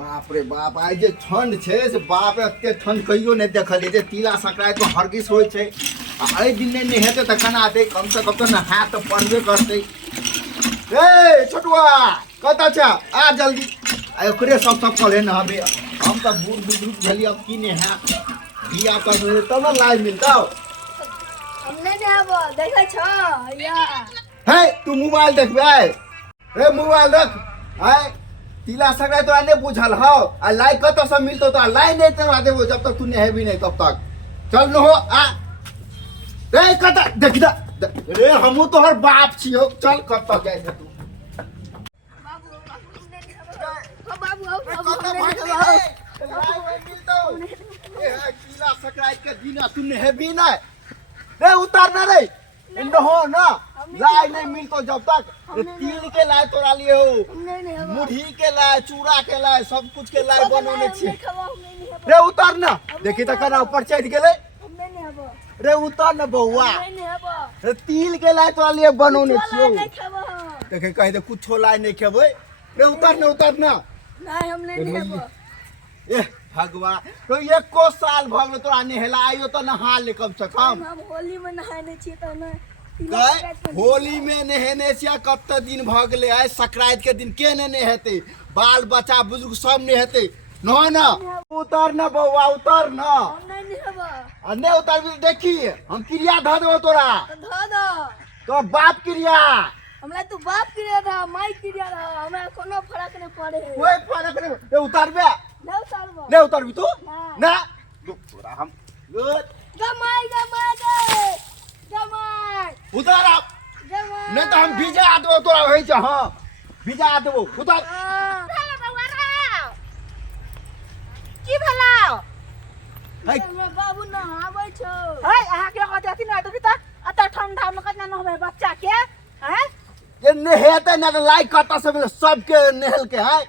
बाप रे बाप आइ जे ठंड छै से बाप रे एते ठंड कहियो नहीं देखल जे तिला संक्रांति में हरगिस होइ छै आ एहि दिन नहीं नहेतै त केना हेतै कम से कम तो नहा तो पड़बे करतै। ए छोटुआ कत छ आ जल्दी आ ओकरे सब कहले नहबे हम तो बूढ़ बुजुर्ग भेली अब की नहा बिया कर तब न लाइव मिलतौ। हमने नहाबो देखै छ या हे तू मोबाइल देखबे रे मोबाइल देख आय तिला संक्रांति तोरा नहीं बुझल हौ आ लाई कत से मिलतो तो लाई नहीं तोरा देबो जब तक तू नहेबी नहीं तब तक चल न हो आ रे कत देख रे हमहू तोहर बाप छियो चल कत जाय छै तू तिला संक्रांति के दिन तू नहेबी नहीं रे उतार ना रे हो ना लाई नहीं मिलतो जब तक तिल के लाई तोरा लिए हो मुढ़ी के लाई चूड़ा के लाई सब कुछ के लाई बनौने छिए रे उतार ना देखी त कना ऊपर चढ़ गेले रे उतार ना बौआ रे तिल के लाई तोरा लिए बनौने छिए देखे कहि दे कुछो लाई नहीं खेबै रे उतार ना नहीं हम नहीं नहाबो ए भगवान तो एको साल भ गेल तोरा नहेला आइयो तो नहा ले कम से कम हम होली में नहाने छी त ना होली में नहेने से कत दिन भ गेले आइ संक्रांति के दिन के ने हेते बाल बच्चा बुजुर्ग सब ने हेते न ना उतर ना बौआ उतर ना हम नहीं नहाबो आ नहीं उतर भी देखी हम क्रिया ध देबो तोरा ध दो तो बाप क्रिया हमरा तू बाप क्रिया रहा माई क्रिया रहा हमरा कोनो फर्क नहीं पड़े कोई फर्क नहीं रे उतरबे नहीं उतारबो नहीं उतरबी तू ना। ना तोरा हम गमाई उतर आप नहीं तो हम भिजा देबो तोरा होई छ हां भिजा देबो उतर की भेलाउ है बाबू नहाबै छौ है अहाँ के कहत अथि न त अत ठंडा में कतना नहबे बच्चा के हैं ये नहेते ना लाई कत से मिले सबके नहल के है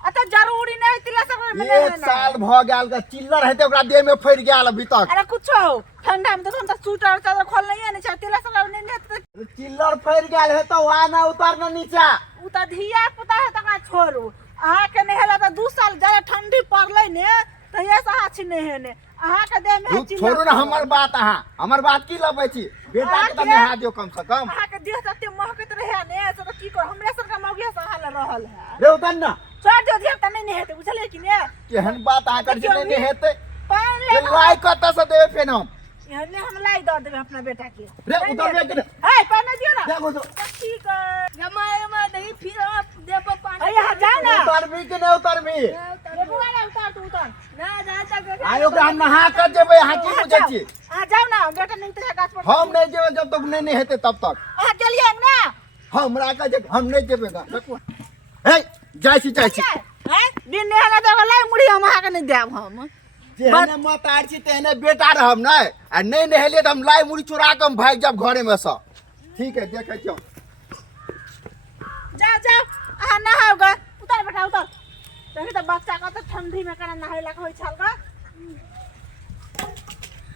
अत जरूरी नहीं तिला सब में एक साल भ गेल का चिल्लर हेते ओकरा देह में फैर गेल अभी तक अरे कुछो ठंडा में तो स्वेटर चादर खोल नहीं है न तिला सब नहीं ने चिल्लर फैर गेल हेतो आ ना उतर ना नीचा उ त धिया पुता है तका छोड़ू अहाँ के नहेला त 2 साल ज्यादा ठंडी पड़लै ने त ये सहा छी नहेने अहाँ के देह में तू छोड़ू ना हमर बात अहाँ हमर बात की लबै छी बेटा के त नहा दियो कम से कम अहाँ के देह तते महकत रहे ने से त की कर हमरे सब के मौगिया सहाल रहल है रे उतर ना छोड़ दियो धिया त नहीं नहेते बुझले कि ने केहन बात अहाँ कर जे नहीं हेते पान ये ले लाई कत से देबे फेन हम एहने हम लाई दऽ देबै अपना बेटा के रे उतरबे के है पान दियो ना देखो तो ठीक गमाई नहीं फिर आप देबो पानी है यहाँ जाओ ना उतरबी के नहीं उतरबी रे बुआ ना उतार तू उतार ना जा तक आइ ओकरा हम नहा कर जेबै अहाँ की पूछै छी आ जाओ ना बेटा नहीं तो गाछ पर हम नहीं जेबै जब तक नहीं हेते तब तक आ चलिए ना हमरा का जे हम नहीं जेबै गा देखो हे जाय छी है दिन नहाना देबो लाई मुड़ी हम अहाँ के नहीं देब हम जेहने मत आर छी तेहने बेटा रहब नहीं आ नहीं नहेलिए तो हम लाई मुड़ी चुरा के हम भाग जाब घरे में से ठीक है देखै छियो जाओ जाओ आ नहाओ गा उतार बेटा उतार देखि त बच्चा का तो ठंडी में कना नहाइला होई छल गा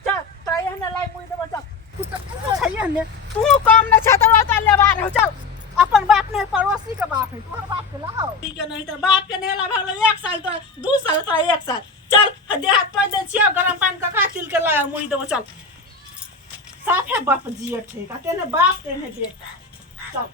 चल त एहने लाई मुड़ी देबो चल छैया ने तू काम न छ त उतार ले बाहर हो चल अपन बाप ने पड़ोसी के बाप है तोहर बाप के लाओ ठीक है नहीं तो बाप के नेला भलो 1 साल तो 2 साल तो 1 साल चल देह हाथ पर दे छियो गरम पानी का तिल के लाया मुड़ी देबो चल साफे बाप जिए ठीक तेने बाप तेने बेटा चल